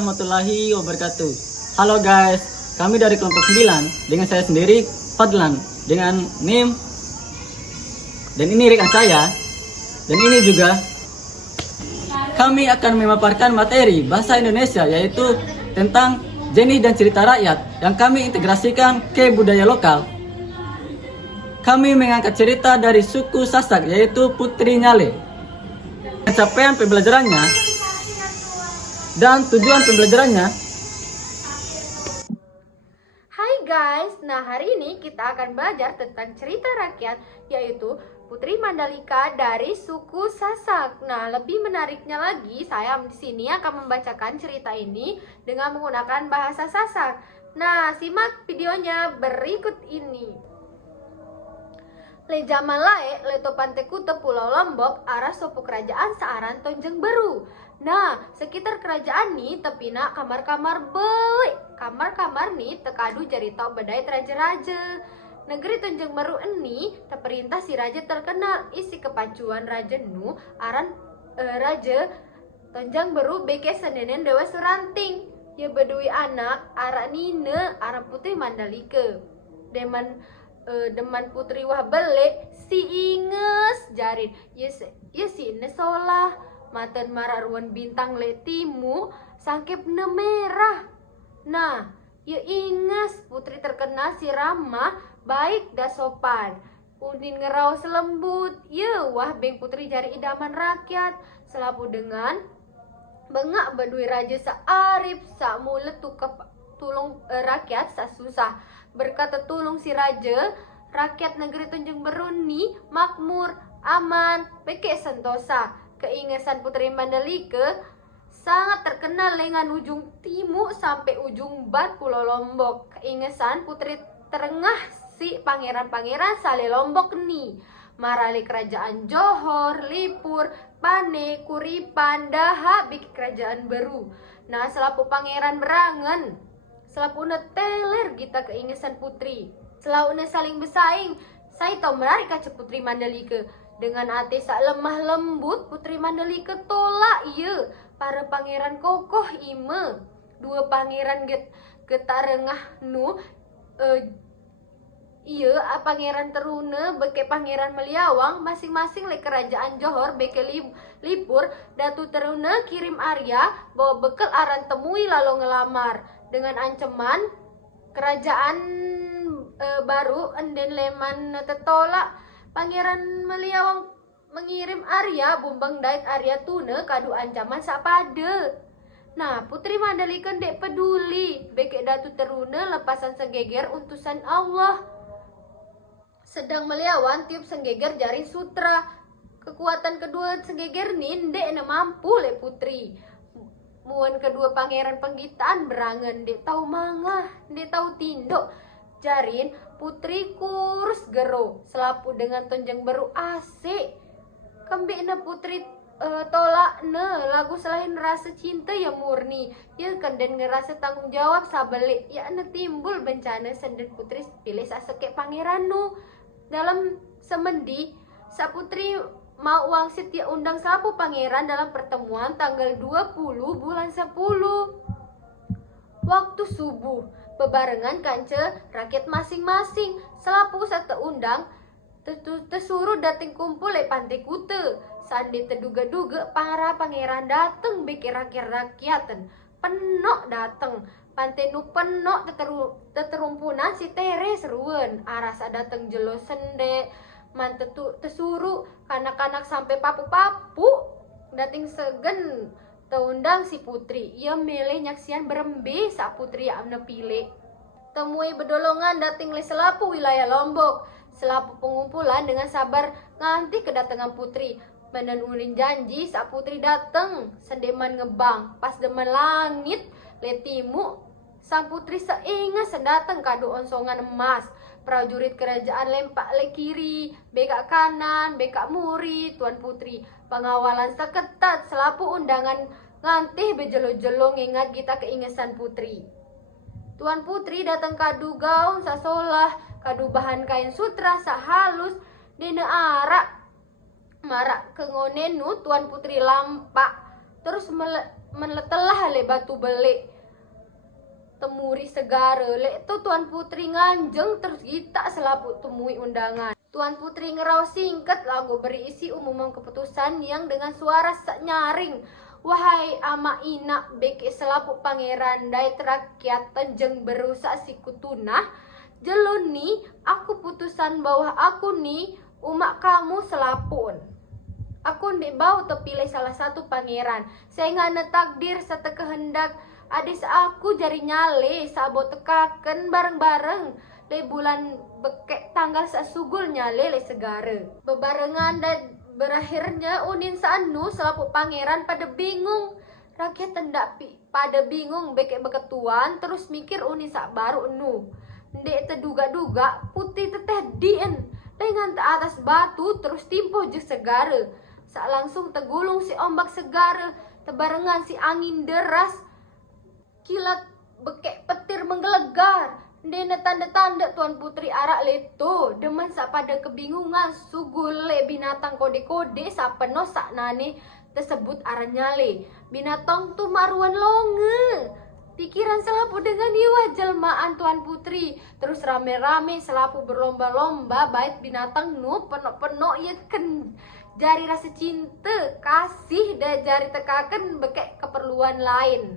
warahmatullahi wabarakatuh. Halo guys, kami dari kelompok 9 dengan saya sendiri Fadlan dengan NIM dan ini rekan saya dan ini juga kami akan memaparkan materi bahasa Indonesia yaitu tentang jenis dan cerita rakyat yang kami integrasikan ke budaya lokal. Kami mengangkat cerita dari suku Sasak yaitu Putri Nyale. Capaian pembelajarannya dan tujuan pembelajarannya. Hai guys, nah hari ini kita akan belajar tentang cerita rakyat yaitu Putri Mandalika dari suku Sasak. Nah, lebih menariknya lagi, saya di sini akan membacakan cerita ini dengan menggunakan bahasa Sasak. Nah, simak videonya berikut ini. Le jaman lae, le topante kute Pulau Lombok, arah sopo kerajaan searan Tonjeng Beru. Nah, sekitar kerajaan nih tepina kamar-kamar beli. Kamar-kamar nih tekadu jarita bedai raja-raja. Negeri Tonjeng Beru ini terperintah si raja terkenal isi kepacuan raja nu aran raja Tonjeng Beru beke senenen Dewa Suranting. Ya bedui anak ara nine ara Putri Mandalika. Deman putri wah bele si inges jarin ya si nesolah maten mararuan bintang le timu sangkep ne merah. Nah ya inges putri terkenal si ramah baik da sopan undin ngeraos lembut ya wah beng putri jari idaman rakyat selapu dengan bengak bedui raja searif sa mulet tulung rakyat sa susah. Berkata tulung si raja, rakyat negeri Tonjeng Beru ni makmur, aman, peke sentosa. Keingesan Putri Mandalika sangat terkenal dengan ujung timur sampai ujung bat Pulau Lombok. Keingesan Putri terengah si pangeran-pangeran sale Lombok ni. Marali kerajaan Johor, Lipur, Pane, Kuripan, Daha, biki kerajaan Beru. Nah, selaku pangeran berangan. Selapu teler kita keingesan putri. Selalu saling bersaing. Saya tahu menarik kaca Putri Mandalika. Dengan hati sak lemah lembut Putri Mandalika tolak iya. Para pangeran kokoh ime. Dua pangeran getar rengah nu iya pangeran teruna beke pangeran Meliawang masing-masing le kerajaan Johor beke Lipur datu teruna kirim Arya bawa bekal aran temui lalu ngelamar. Dengan ancaman kerajaan baru enden leman tetolak pangeran Meliawang mengirim Arya bumbang dait Arya tuna kadu ancaman sapade. Nah Putri Mandalika dek peduli beke datu teruna lepasan segeger untusan Allah. Sedang Meliawang tiup senggeger jari sutra. Kekuatan kedua senggeger nin dek na mampu le putri. Muan kedua pangeran penggitaan berangan dek tahu mangah, dek tahu tindok. Jarin putri kurus gero selapu dengan Tonjeng Beru asik. Kembik na putri tolak ne lagu selain rasa cinta ya murni. Ya kenden ngerasa tanggung jawab sabalik. Ya na timbul bencana senden putri pilih saseke pangeran nu. Dalam semendi sa putri mau wangsit ya undang sapu pangeran dalam pertemuan tanggal 20 bulan 10 waktu subuh bebarengan kance rakyat masing-masing selapu satu undang tesuruh dateng kumpul le pantai kute sandi terduga-duga para pangeran dateng beke rakyat-rakyatan penok dateng pantai nu penok teterumpunan si tere seruan arasa dateng jelo sende mantetu tesuruh kanak-kanak sampai papu-papu dating segen teundang si putri ia milih nyaksian berembe sa putri amna pilih temui bedolongan dating le selapu wilayah Lombok selapu pengumpulan dengan sabar nganti kedatangan putri badan ulin janji sa putri dateng sendeman ngebang pas deman langit le timu sang putri seingat sendateng kado onsongan emas prajurit kerajaan lempak le kiri, beka kanan, beka muri, tuan putri. Pengawalan seketat selapu undangan ngantih bejelo-jelo ngingat kita keingesan putri. Tuan putri datang kadu gaun sasolah, kadu bahan kain sutra sahalus, dene arak marak kengonenu tuan putri lampak. Terus menletelah le batu belik temuri segara lek tu Tuan Putri nganjeng terus kita selapu temui undangan. Tuan Putri ngerau singkat lagu berisi umuman keputusan yang dengan suara sak nyaring. Wahai ama ina beke selapu pangeran dai rakyat tenjeng berusak si kutunah. Jeluni aku putusan bahwa aku nih umak kamu selapun. Aku ndik bau terpilih salah satu pangeran. Saya ngana takdir serta kehendak adis aku jari nyale sabo tekaken bareng-bareng le bulan bekek tanggal sasugul nyale le segara. Bebarengan dan berakhirnya unin saanu selapu pangeran pada bingung. Rakyat tendapi pada bingung bekek beketuan terus mikir unin sak baru nu. Ndek terduga-duga putih teteh dien dengan ke atas batu terus timpuh je segara. Sak langsung tegulung si ombak segara tebarengan si angin deras. Kilat bekek petir menggelegar. Dene tanda-tanda Tuan Putri arak leto. Demen sak pada kebingungan. Sugule binatang kode-kode sak penuh sak nane tersebut aran nyale. Binatang tu maruan longe. Pikiran selapu dengan iwah jelmaan Tuan Putri. Terus rame-rame selapu berlomba-lomba bait binatang nu penuh-penuh ya ken. Jari rasa cinta, kasih dan jari tekakan bekek keperluan lain.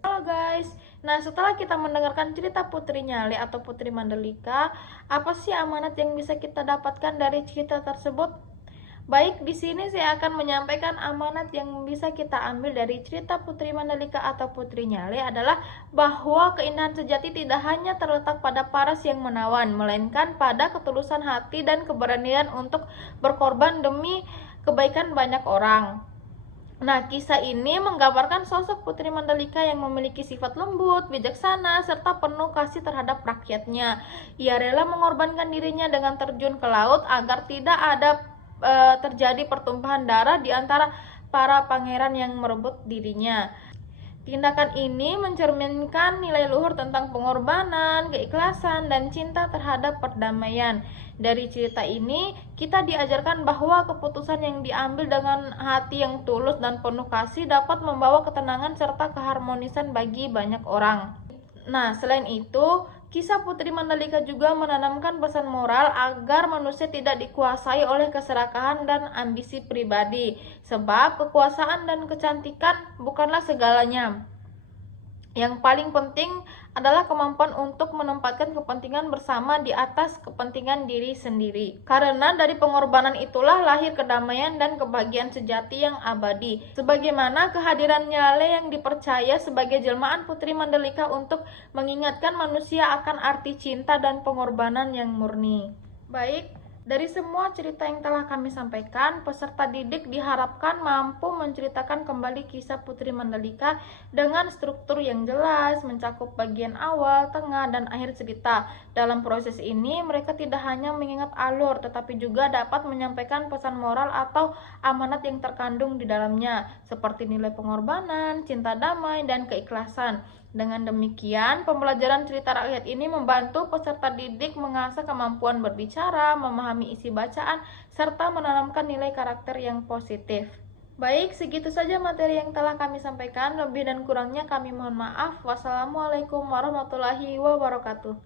Halo guys, nah setelah kita mendengarkan cerita Putri Nyale atau Putri Mandalika, apa sih amanat yang bisa kita dapatkan dari cerita tersebut? Baik, di sini saya akan menyampaikan amanat yang bisa kita ambil dari cerita Putri Mandalika atau Putri Nyale adalah bahwa keindahan sejati tidak hanya terletak pada paras yang menawan, melainkan pada ketulusan hati dan keberanian untuk berkorban demi kebaikan banyak orang. Nah, kisah ini menggambarkan sosok Putri Mandalika yang memiliki sifat lembut, bijaksana, serta penuh kasih terhadap rakyatnya. Ia rela mengorbankan dirinya dengan terjun ke laut agar tidak ada terjadi pertumpahan darah di antara para pangeran yang merebut dirinya. Tindakan ini mencerminkan nilai luhur tentang pengorbanan, keikhlasan, dan cinta terhadap perdamaian. Dari cerita ini, kita diajarkan bahwa keputusan yang diambil dengan hati yang tulus dan penuh kasih dapat membawa ketenangan serta keharmonisan bagi banyak orang. Nah, selain itu, kisah Putri Mandalika juga menanamkan pesan moral agar manusia tidak dikuasai oleh keserakahan dan ambisi pribadi, sebab kekuasaan dan kecantikan bukanlah segalanya. Yang paling penting adalah kemampuan untuk menempatkan kepentingan bersama di atas kepentingan diri sendiri. Karena dari pengorbanan itulah lahir kedamaian dan kebahagiaan sejati yang abadi. Sebagaimana kehadiran Nyale yang dipercaya sebagai jelmaan Putri Mandalika untuk mengingatkan manusia akan arti cinta dan pengorbanan yang murni. Baik, dari semua cerita yang telah kami sampaikan, peserta didik diharapkan mampu menceritakan kembali kisah Putri Mandalika dengan struktur yang jelas, mencakup bagian awal, tengah, dan akhir cerita. Dalam proses ini, mereka tidak hanya mengingat alur, tetapi juga dapat menyampaikan pesan moral atau amanat yang terkandung di dalamnya, seperti nilai pengorbanan, cinta damai, dan keikhlasan. Dengan demikian, pembelajaran cerita rakyat ini membantu peserta didik mengasah kemampuan berbicara, memahami isi bacaan, serta menanamkan nilai karakter yang positif. Baik, segitu saja materi yang telah kami sampaikan. Lebih dan kurangnya kami mohon maaf. Wassalamualaikum warahmatullahi wabarakatuh.